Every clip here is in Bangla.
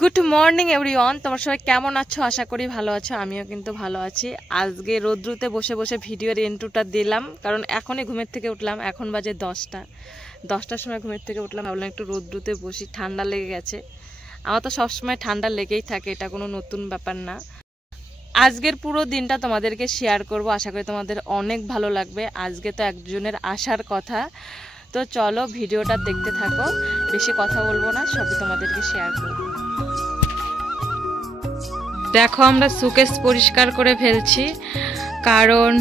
গুড মর্নিং এভরিওয়ান, তোমার সবাই কেমন আছো? আশা করি ভালো আছো। আমিও কিন্তু ভালো আছি। আজকে রোদ্রুতে বসে বসে ভিডিওর ইন্ট্রোটা দিলাম, কারণ এখনই ঘুমের থেকে উঠলাম। এখন বাজে 10টার সময় ঘুমের থেকে উঠলাম। ভাবলাম একটু রোদ্রুতে বসি, ঠান্ডা লেগে গেছে। আমার তো সবসময় ঠান্ডা লেগেই থাকে, এটা কোনো নতুন ব্যাপার না। আজকের পুরো দিনটা তোমাদেরকে শেয়ার করব, আশা করি তোমাদের অনেক ভালো লাগবে। আজকে তো একজনের আসার কথা, তো চলো ভিডিওটা দেখতে থাকো। বেশি কথা বলবো না, সবই তোমাদেরকে শেয়ার করবো। দেখো আমরা সুকেস পরিষ্কার করে ফেলছি, কারণ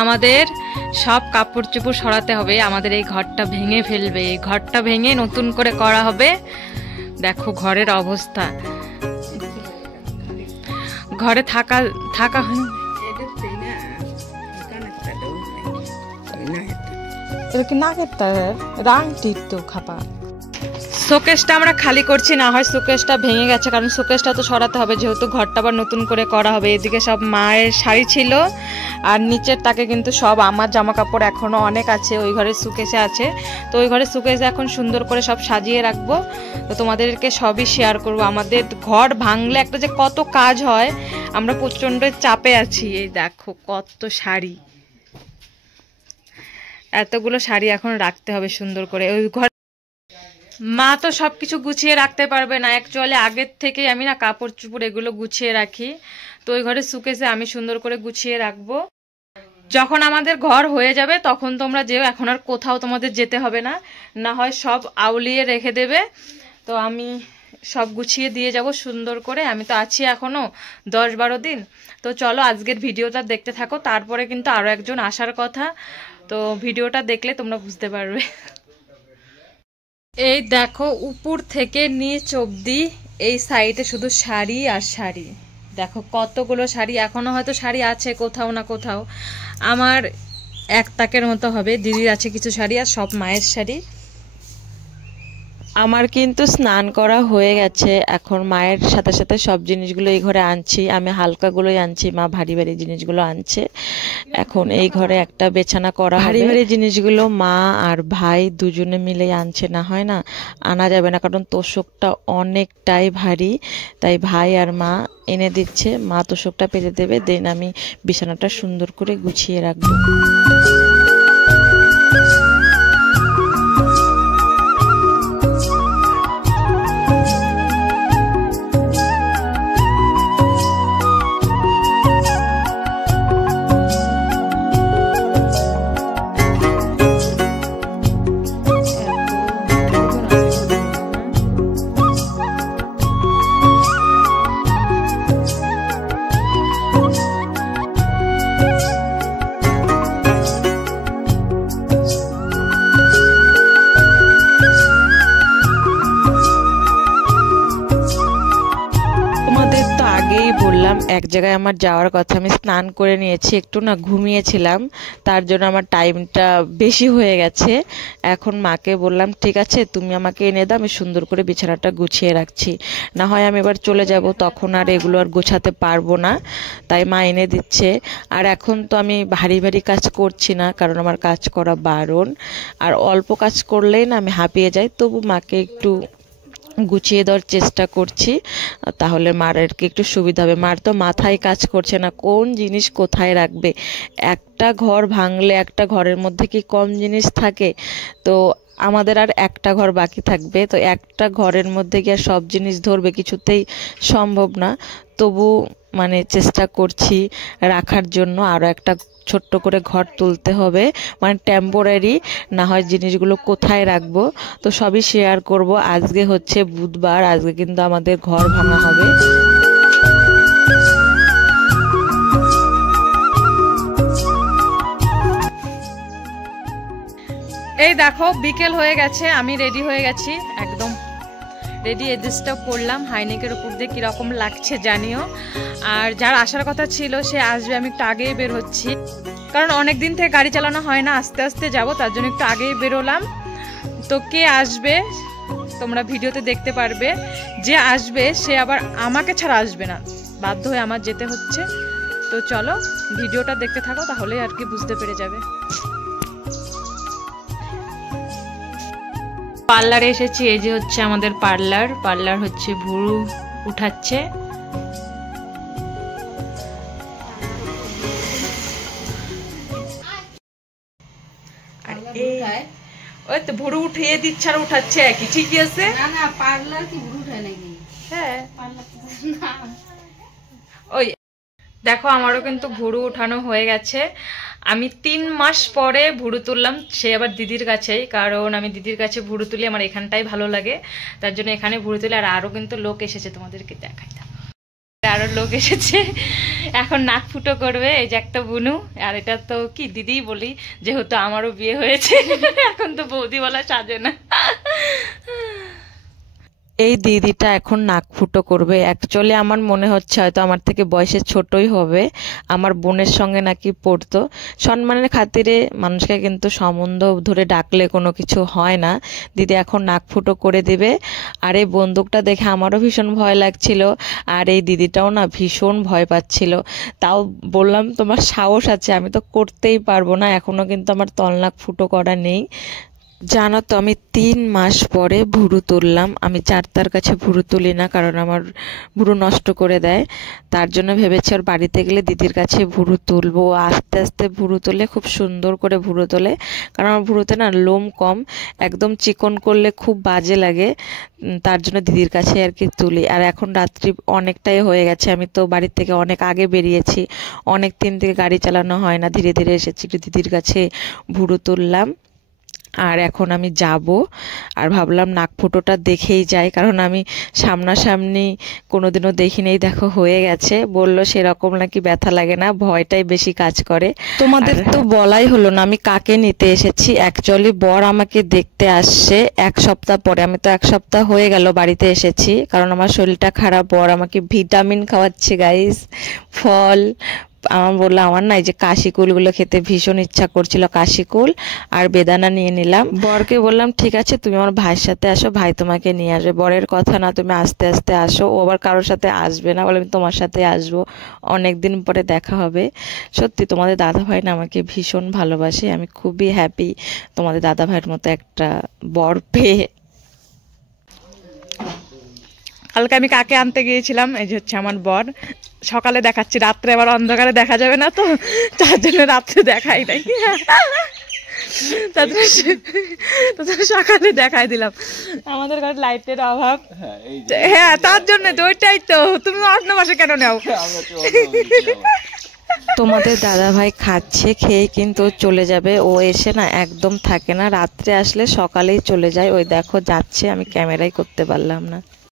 আমাদের সব কাপড় চোপড় সরাতে হবে। আমাদের এই ঘরটা ভেঙে ফেলবে, এই ঘরটা ভেঙে নতুন করে করা হবে। দেখো ঘরের অবস্থা, ঘরে থাকা শোকেসটা আমরা খালি করছি, না হয় শোকেসটা ভেঙে গেছে, কারণ শোকেসটা তো সরাতে হবে, যেহেতু ঘরটা আবার নতুন করে করা হবে। এদিকে সব মায়ের শাড়ি ছিল, আর নিচের তাকে কিন্তু সব আমার জামা কাপড় এখনো অনেক আছে, ওই ঘরে শোকেসে আছে। তো ওই ঘরে শোকেসে এখন সুন্দর করে সব সাজিয়ে রাখবো, তো তোমাদেরকে সবই শেয়ার করব। আমাদের ঘর ভাঙলে একটা যে কত কাজ হয়, আমরা প্রচণ্ড চাপে আছি। এই দেখো কত শাড়ি, এতগুলো শাড়ি এখন রাখতে হবে সুন্দর করে। ওই ঘর মা তো সবকিছু গুছিয়ে রাখতে পারবে না, অ্যাকচুয়ালি আগের থেকেই আমি না কাপড় চোপড় এগুলো গুছিয়ে রাখি। তো ওই ঘরে শুকেছে, আমি সুন্দর করে গুছিয়ে রাখবো। যখন আমাদের ঘর হয়ে যাবে তখন তোমরা যেও, এখন আর কোথাও তোমাদের যেতে হবে না, না হয় সব আউলিয়ে রেখে দেবে। তো আমি সব গুছিয়ে দিয়ে যাব সুন্দর করে। আমি তো আছি এখনো 10-12 দিন। তো চলো আজকের ভিডিওটা দেখতে থাকো, তারপরে কিন্তু আরও একজন আসার কথা, তো ভিডিওটা দেখলে তোমরা বুঝতে পারবে। এই দেখো উপর থেকে নিচ অবধি এই সাইডে শুধু শাড়ি আর শাড়ি। দেখো কতগুলো শাড়ি, এখনো হয়তো শাড়ি আছে কোথাও না কোথাও। আমার এক তাকের মতো হবে, দিদির আছে কিছু শাড়ি, আর সব মায়ের শাড়ি। আমার কিন্তু স্নান করা হয়ে গেছে, এখন মায়ের সাথে সাথে সব জিনিসগুলো এই ঘরে আনছি। আমি হালকাগুলোই আনছি, মা ভারী ভারী জিনিসগুলো আনছে। এখন এই ঘরে একটা বিছানা করা, ভারী ভারী জিনিসগুলো মা আর ভাই দুজনে মিলেই আনছে, না হয় না আনা যাবে না, কারণ তোষকটা অনেকটাই ভারী। তাই ভাই আর মা এনে দিচ্ছে, মা তোষকটা পেতে দেবে, দেন আমি বিছানাটা সুন্দর করে গুছিয়ে রাখবো। এক জায়গায় আমার যাওয়ার কথা, আমি স্নান করে নিয়েছি, একটু না ঘুমিয়েছিলাম, তার জন্য আমার টাইমটা বেশি হয়ে গেছে। এখন মাকে বললাম ঠিক আছে তুমি আমাকে এনে দাও, আমি সুন্দর করে বিছানাটা গুছিয়ে রাখছি, না হয় আমি এবার চলে যাব, তখন আর এগুলো আর গোছাতে পারবো না। তাই মা এনে দিচ্ছে। আর এখন তো আমি ভারী ভারী কাজ করছি না, কারণ আমার কাজ করা বারণ, আর অল্প কাজ করলেই না আমি হাঁপিয়ে যাই। তবু মাকে একটু গুছিয়ে দেওয়ার চেষ্টা করছি, তাহলে মার আর কি একটু সুবিধা হবে। মার তো মাথায় কাজ করছে না, কোন জিনিস কোথায় রাখবে। একটা ঘর ভাঙলে একটা ঘরের মধ্যে কি কম জিনিস থাকে? তো আমাদের আর একটা ঘর বাকি থাকবে, তো একটা ঘরের মধ্যে কি আর সব জিনিস ধরবে? কিছুতেই সম্ভব না। তবু মানে চেষ্টা করছি রাখার জন্য। আরও একটা ছোট্ট করে ঘর তুলতে হবে, মানে টেম্পোরারি, না হয় জিনিসগুলো কোথায় রাখবো তো সবই শেয়ার করব। আজকে হচ্ছে বুধবার, আজকে কিন্তু আমাদের ঘর ভাঙা হবে। এই দেখো বিকেল হয়ে গেছে, আমি রেডি হয়ে গেছি, একদম রেডি। এডিসটা পরলাম, হাইনেকের উপর দিয়ে কীরকম লাগছে জানিও। আর যার আসার কথা ছিল সে আসবে, আমি একটু আগেই বের হচ্ছি, কারণ অনেক দিন থেকে গাড়ি চালানো হয় না, আস্তে আস্তে যাব, তার জন্য একটু আগেই বেরোলাম। তো কে আসবে তোমরা ভিডিওতে দেখতে পারবে। যে আসবে সে আবার আমাকে ছাড়া আসবে না, বাধ্য হয়ে আমার যেতে হচ্ছে। তো চলো ভিডিওটা দেখতে থাকো, তাহলেই আর কি বুঝতে পেরে যাবে। পার্লারে এসেছি। এই যে হচ্ছে আমাদের পার্লার। পার্লার হচ্ছে ভুরু উঠাচ্ছে। আর ওই তো ভুরু উঠিয়ে দিচ্ছে আর উঠাচ্ছে একই, ঠিকই আছে। না না, পার্লার কি ভুরু উঠায় নাকি? হ্যাঁ, ওই দেখো আমারও কিন্তু ভুরু উঠানো হয়ে গেছে। আমি 3 মাস পরে ভুরু তুললাম, সে আবার দিদির কাছেই, কারণ আমি দিদির কাছে ভুরু তুলি, আমার এখানটাই ভালো লাগে, তার জন্য এখানে ভুরু তুলি। আর আরও কিন্তু লোক এসেছে, তোমাদেরকে দেখাই, আরো লোক এসেছে। এখন নাক ফুটো করবে। এই যে একটা বুনু, আর এটা তো কি দিদি বলি, যেহেতু আমারও বিয়ে হয়েছে। এখন তো বৌদি বলা সাজে না। এই দিদিটা এখন নাক ফুটো করবে। অ্যাকচুয়ালি আমার মনে হচ্ছে হয়তো আমার থেকে বয়সে ছোটই হবে, আমার বোনের সঙ্গে নাকি পড়তো। সম্মানের খাতিরে মানুষকে কিন্তু সম্বন্ধ ধরে ডাকলে কোনো কিছু হয় না। দিদি এখন নাক ফুটো করে দিবে। আর এই বন্দুকটা দেখে আমারও ভীষণ ভয় লাগছিল, আর এই দিদিটাও না ভীষণ ভয় পাচ্ছিল। তাও বললাম তোমার সাহস আছে, আমি তো করতেই পারবো না, এখনো কিন্তু আমার তলনাক ফুটো করা নেই। জানো তো আমি 3 মাস পরে ভুরু তুললাম। আমি তার কাছে ভুরু তুলি না, কারণ আমার ভুরু নষ্ট করে দেয়। তার জন্য ভেবেছি ওর বাড়িতে গেলে দিদির কাছে ভুরু তুলবো। আস্তে আস্তে ভুরু তুলে, খুব সুন্দর করে ভুরু তোলে, কারণ আমার ভুরুতে না লোম কম, একদম চিকন করলে খুব বাজে লাগে। তার জন্য দিদির কাছে আর কি তুলি। আর এখন রাত্রি অনেকটাই হয়ে গেছে, আমি তো বাড়ির থেকে অনেক আগে বেরিয়েছি, অনেক দিন থেকে গাড়ি চালানো হয় না, ধীরে ধীরে এসেছি, একটু দিদির কাছে ভুরু তুললাম। আর এখন আমি যাব, আর ভাবলাম নাক ফুটোটা দেখেই যাই, কারণ আমি সামনাসামনি কোনোদিনও দেখিনি। দেখো হয়ে গেছে, বললো সেরকম নাকি ব্যথা লাগে না, ভয়টাই বেশি কাজ করে। তোমাদের তো বলাই হলো না আমি কাকে নিতে এসেছি। অ্যাকচুয়ালি বর আমাকে দেখতে আসছে 1 সপ্তাহ পরে। আমি তো 1 সপ্তাহ হয়ে গেল বাড়িতে এসেছি, কারণ আমার শরীরটা খারাপ। বর আমাকে ভিটামিন খাওয়াচ্ছে গাইস, ফল। আমার বললো আমার না এই যে কাশিকুলগুলো খেতে ভীষণ ইচ্ছা করছিল, কাশিকুল আর বেদানা নিয়ে নিলাম। বরকে বললাম ঠিক আছে তুমি আমার ভাইয়ের সাথে আসো, ভাই তোমাকে নিয়ে আসবে। বরের কথা না, তুমি আস্তে আস্তে আসো। ও আবার কারোর সাথে আসবে না, বলে আমি তোমার সাথে আসবো, অনেক দিন পরে দেখা হবে। সত্যি তোমাদের দাদা ভাই না আমাকে ভীষণ ভালোবাসে, আমি খুবই হ্যাপি তোমাদের দাদা ভাইয়ের মতো একটা বর পেয়ে। কালকে আমি কাকে আনতে গিয়েছিলাম, এই যে হচ্ছে আমার বর। সকালে দেখাচ্ছি, রাত্রে আবার অন্ধকারে দেখা যাবে না তো, তার জন্য রাত্রে দেখাই নাই, তাদের সকালে দেখাই দিলাম। আমাদের ঘরে লাইটের অভাব, হ্যাঁ তার জন্য তো, ওইটাই তো। তুমি অন্য মাসে কেন নাও? তোমাদের দাদা ভাই খাচ্ছে, খেয়ে কিন্তু চলে যাবে। ও এসে না একদম থাকে না, রাত্রে আসলে সকালেই চলে যায়। ওই দেখো যাচ্ছে, আমি ক্যামেরাই করতে পারলাম না।